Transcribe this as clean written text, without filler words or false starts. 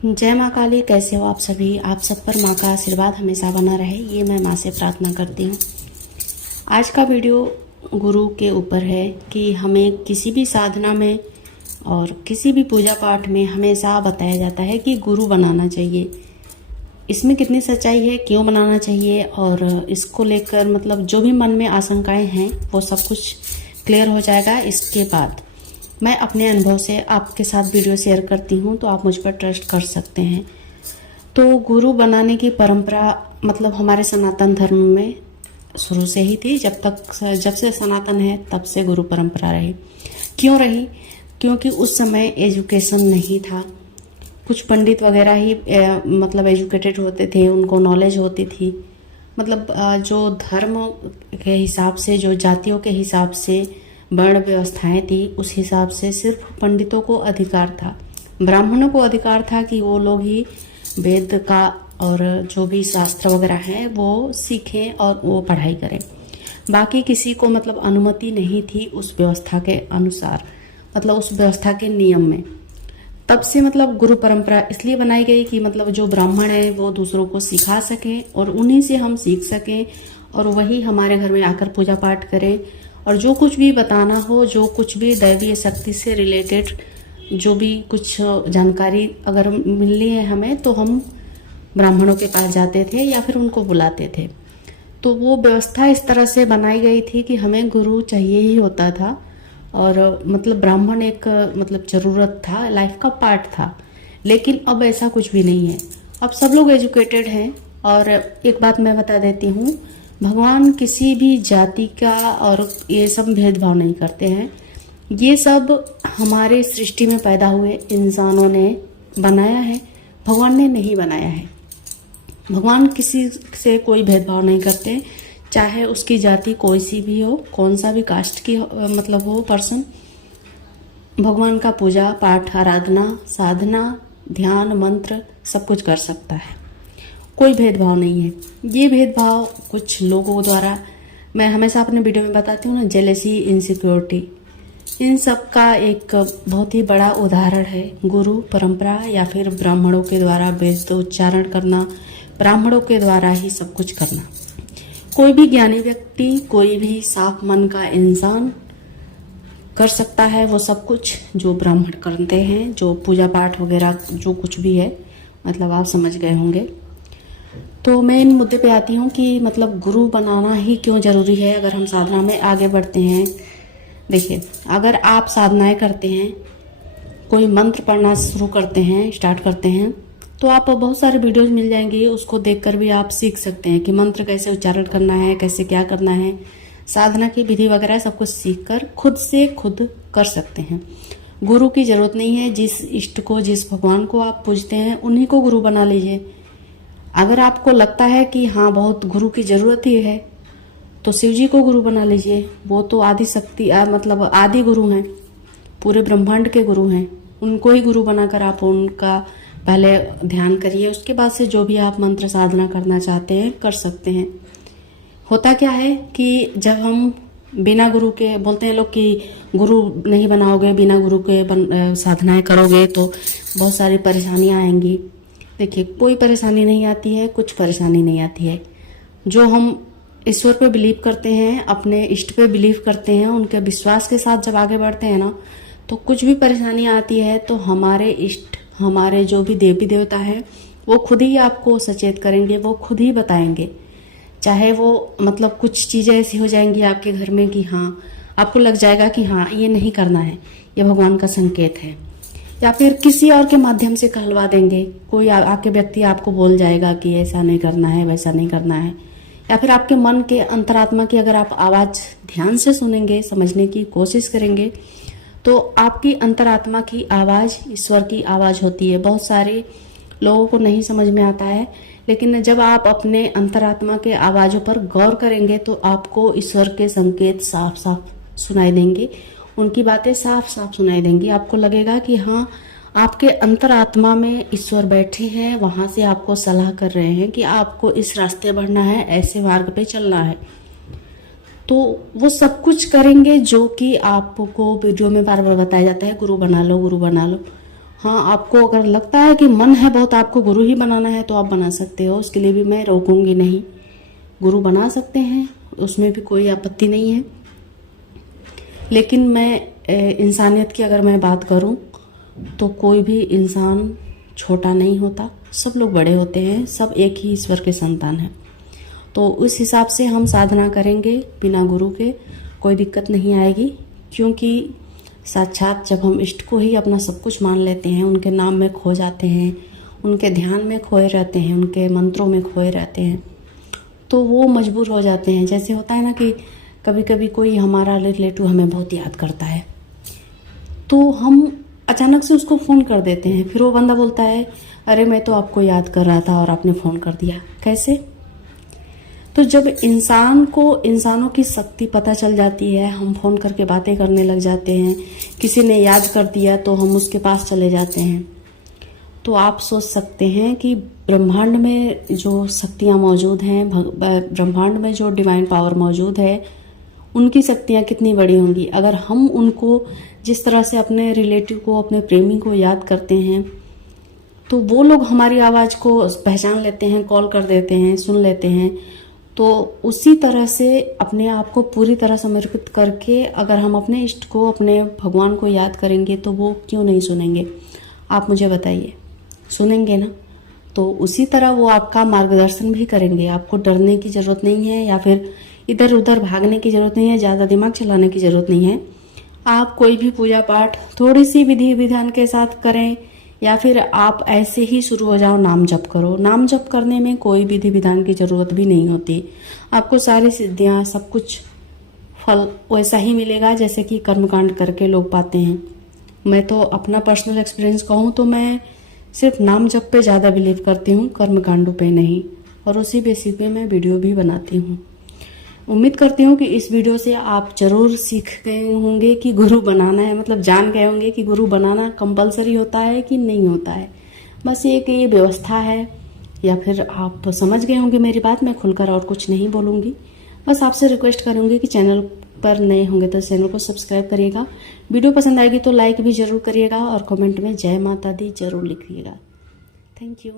जय माँ काली। कैसे हो आप सभी? आप सब पर माँ का आशीर्वाद हमेशा बना रहे, ये मैं माँ से प्रार्थना करती हूँ। आज का वीडियो गुरु के ऊपर है कि हमें किसी भी साधना में और किसी भी पूजा पाठ में हमेशा बताया जाता है कि गुरु बनाना चाहिए। इसमें कितनी सच्चाई है, क्यों बनाना चाहिए, और इसको लेकर मतलब जो भी मन में आशंकाएं हैं वो सब कुछ क्लियर हो जाएगा इसके बाद। मैं अपने अनुभव से आपके साथ वीडियो शेयर करती हूँ, तो आप मुझ पर ट्रस्ट कर सकते हैं। तो गुरु बनाने की परंपरा मतलब हमारे सनातन धर्म में शुरू से ही थी। जब से सनातन है तब से गुरु परंपरा रही। क्यों रही? क्योंकि उस समय एजुकेशन नहीं था। कुछ पंडित वगैरह ही मतलब एजुकेटेड होते थे, उनको नॉलेज होती थी। मतलब जो धर्म के हिसाब से, जो जातियों के हिसाब से वर्ण व्यवस्थाएं थी, उस हिसाब से सिर्फ पंडितों को अधिकार था, ब्राह्मणों को अधिकार था कि वो लोग ही वेद का और जो भी शास्त्र वगैरह हैं वो सीखें और वो पढ़ाई करें। बाकी किसी को मतलब अनुमति नहीं थी उस व्यवस्था के अनुसार, मतलब उस व्यवस्था के नियम में। तब से मतलब गुरु परंपरा इसलिए बनाई गई कि मतलब जो ब्राह्मण है वो दूसरों को सिखा सकें और उन्हीं से हम सीख सकें और वही हमारे घर में आकर पूजा पाठ करें। और जो कुछ भी बताना हो, जो कुछ भी दैवीय शक्ति से रिलेटेड जो भी कुछ जानकारी अगर मिलनी है हमें, तो हम ब्राह्मणों के पास जाते थे या फिर उनको बुलाते थे। तो वो व्यवस्था इस तरह से बनाई गई थी कि हमें गुरु चाहिए ही होता था। और मतलब ब्राह्मण एक मतलब ज़रूरत था, लाइफ का पार्ट था। लेकिन अब ऐसा कुछ भी नहीं है, अब सब लोग एजुकेटेड हैं। और एक बात मैं बता देती हूँ, भगवान किसी भी जाति का और ये सब भेदभाव नहीं करते हैं। ये सब हमारे सृष्टि में पैदा हुए इंसानों ने बनाया है, भगवान ने नहीं बनाया है। भगवान किसी से कोई भेदभाव नहीं करते, चाहे उसकी जाति कोई सी भी हो, कौन सा भी कास्ट की मतलब हो पर्सन। भगवान का पूजा पाठ, आराधना, साधना, ध्यान, मंत्र सब कुछ कर सकता है, कोई भेदभाव नहीं है। ये भेदभाव कुछ लोगों द्वारा, मैं हमेशा अपने वीडियो में बताती हूँ ना, जेलेसी, इनसिक्योरिटी, इन सब का एक बहुत ही बड़ा उदाहरण है गुरु परंपरा या फिर ब्राह्मणों के द्वारा वेद उच्चारण करना, ब्राह्मणों के द्वारा ही सब कुछ करना। कोई भी ज्ञानी व्यक्ति, कोई भी साफ मन का इंसान कर सकता है वो सब कुछ जो ब्राह्मण करते हैं, जो पूजा पाठ वगैरह जो कुछ भी है, मतलब आप समझ गए होंगे। तो मैं इन मुद्दे पे आती हूँ कि मतलब गुरु बनाना ही क्यों ज़रूरी है अगर हम साधना में आगे बढ़ते हैं। देखिए, अगर आप साधनाएं करते हैं, कोई मंत्र पढ़ना शुरू करते हैं, स्टार्ट करते हैं, तो आप बहुत सारे वीडियोस मिल जाएंगे, उसको देखकर भी आप सीख सकते हैं कि मंत्र कैसे उच्चारण करना है, कैसे क्या करना है, साधना की विधि वगैरह सब कुछ सीख कर खुद से खुद कर सकते हैं। गुरु की ज़रूरत नहीं है। जिस इष्ट को, जिस भगवान को आप पूजते हैं उन्हीं को गुरु बना लीजिए। अगर आपको लगता है कि हाँ बहुत गुरु की ज़रूरत ही है, तो शिव जी को गुरु बना लीजिए। वो तो आदि शक्ति मतलब आदि गुरु हैं, पूरे ब्रह्मांड के गुरु हैं। उनको ही गुरु बनाकर आप उनका पहले ध्यान करिए, उसके बाद से जो भी आप मंत्र साधना करना चाहते हैं कर सकते हैं। होता क्या है कि जब हम बिना गुरु के, बोलते हैं लोग कि गुरु नहीं बनाओगे, बिना गुरु के साधनाएं करोगे तो बहुत सारी परेशानियां आएंगी। देखिए, कोई परेशानी नहीं आती है, कुछ परेशानी नहीं आती है। जो हम ईश्वर पे बिलीव करते हैं, अपने इष्ट पे बिलीव करते हैं, उनके विश्वास के साथ जब आगे बढ़ते हैं ना, तो कुछ भी परेशानी आती है तो हमारे इष्ट, हमारे जो भी देवी देवता है, वो खुद ही आपको सचेत करेंगे, वो खुद ही बताएंगे। चाहे वो मतलब कुछ चीज़ें ऐसी हो जाएंगी आपके घर में कि हाँ आपको लग जाएगा कि हाँ ये नहीं करना है, ये भगवान का संकेत है। या फिर किसी और के माध्यम से कहलवा देंगे, कोई आके व्यक्ति आपको बोल जाएगा कि ऐसा नहीं करना है, वैसा नहीं करना है। या फिर आपके मन के अंतरात्मा की अगर आप आवाज़ ध्यान से सुनेंगे, समझने की कोशिश करेंगे, तो आपकी अंतरात्मा की आवाज़ ईश्वर की आवाज़ होती है। बहुत सारे लोगों को नहीं समझ में आता है, लेकिन जब आप अपने अंतरात्मा के आवाज़ों पर गौर करेंगे तो आपको ईश्वर के संकेत साफ साफ सुनाई देंगे, उनकी बातें साफ साफ सुनाई देंगी। आपको लगेगा कि हाँ आपके अंतरात्मा में ईश्वर बैठे हैं, वहाँ से आपको सलाह कर रहे हैं कि आपको इस रास्ते बढ़ना है, ऐसे मार्ग पे चलना है। तो वो सब कुछ करेंगे जो कि आपको वीडियो में बार बार बताया जाता है, गुरु बना लो, गुरु बना लो। हाँ, आपको अगर लगता है कि मन है बहुत आपको गुरु ही बनाना है तो आप बना सकते हो, उसके लिए भी मैं रोकूंगी नहीं। गुरु बना सकते हैं, उसमें भी कोई आपत्ति नहीं है। लेकिन मैं इंसानियत की अगर मैं बात करूं तो कोई भी इंसान छोटा नहीं होता, सब लोग बड़े होते हैं, सब एक ही ईश्वर के संतान हैं। तो उस हिसाब से हम साधना करेंगे बिना गुरु के, कोई दिक्कत नहीं आएगी। क्योंकि साक्षात जब हम इष्ट को ही अपना सब कुछ मान लेते हैं, उनके नाम में खो जाते हैं, उनके ध्यान में खोए रहते हैं, उनके मंत्रों में खोए रहते हैं, तो वो मजबूर हो जाते हैं। जैसे होता है ना कि कभी कभी कोई हमारा रिलेटिव हमें बहुत याद करता है, तो हम अचानक से उसको फ़ोन कर देते हैं, फिर वो बंदा बोलता है अरे मैं तो आपको याद कर रहा था और आपने फ़ोन कर दिया, कैसे? तो जब इंसान को इंसानों की शक्ति पता चल जाती है, हम फ़ोन करके बातें करने लग जाते हैं, किसी ने याद कर दिया तो हम उसके पास चले जाते हैं। तो आप सोच सकते हैं कि ब्रह्मांड में जो शक्तियाँ मौजूद हैं, ब्रह्मांड में जो डिवाइन पावर मौजूद है, उनकी शक्तियाँ कितनी बड़ी होंगी। अगर हम उनको जिस तरह से अपने रिलेटिव को, अपने प्रेमी को याद करते हैं, तो वो लोग हमारी आवाज़ को पहचान लेते हैं, कॉल कर देते हैं, सुन लेते हैं। तो उसी तरह से अपने आप को पूरी तरह समर्पित करके अगर हम अपने इष्ट को, अपने भगवान को याद करेंगे तो वो क्यों नहीं सुनेंगे? आप मुझे बताइए, सुनेंगे ना? तो उसी तरह वो आपका मार्गदर्शन भी करेंगे। आपको डरने की ज़रूरत नहीं है या फिर इधर उधर भागने की ज़रूरत नहीं है, ज़्यादा दिमाग चलाने की ज़रूरत नहीं है। आप कोई भी पूजा पाठ थोड़ी सी विधि विधान के साथ करें या फिर आप ऐसे ही शुरू हो जाओ, नाम जप करो। नाम जप करने में कोई विधि विधान की ज़रूरत भी नहीं होती। आपको सारी सिद्धियाँ, सब कुछ फल वैसा ही मिलेगा जैसे कि कर्मकांड करके लोग पाते हैं। मैं तो अपना पर्सनल एक्सपीरियंस कहूँ तो मैं सिर्फ नाम जप पे ज़्यादा बिलीव करती हूँ, कर्मकांडों पे नहीं, और उसी बेसिस पे मैं वीडियो भी बनाती हूँ। उम्मीद करती हूँ कि इस वीडियो से आप ज़रूर सीख गए होंगे कि गुरु बनाना है, मतलब जान गए होंगे कि गुरु बनाना कंपलसरी होता है कि नहीं होता है। बस ये व्यवस्था है, या फिर आप समझ गए होंगे मेरी बात। मैं खुलकर और कुछ नहीं बोलूँगी। बस आपसे रिक्वेस्ट करूँगी कि चैनल पर नए होंगे तो चैनल को सब्सक्राइब करिएगा। वीडियो पसंद आएगी तो लाइक भी ज़रूर करिएगा और कमेंट में जय माता दी ज़रूर लिखिएगा। Thank you.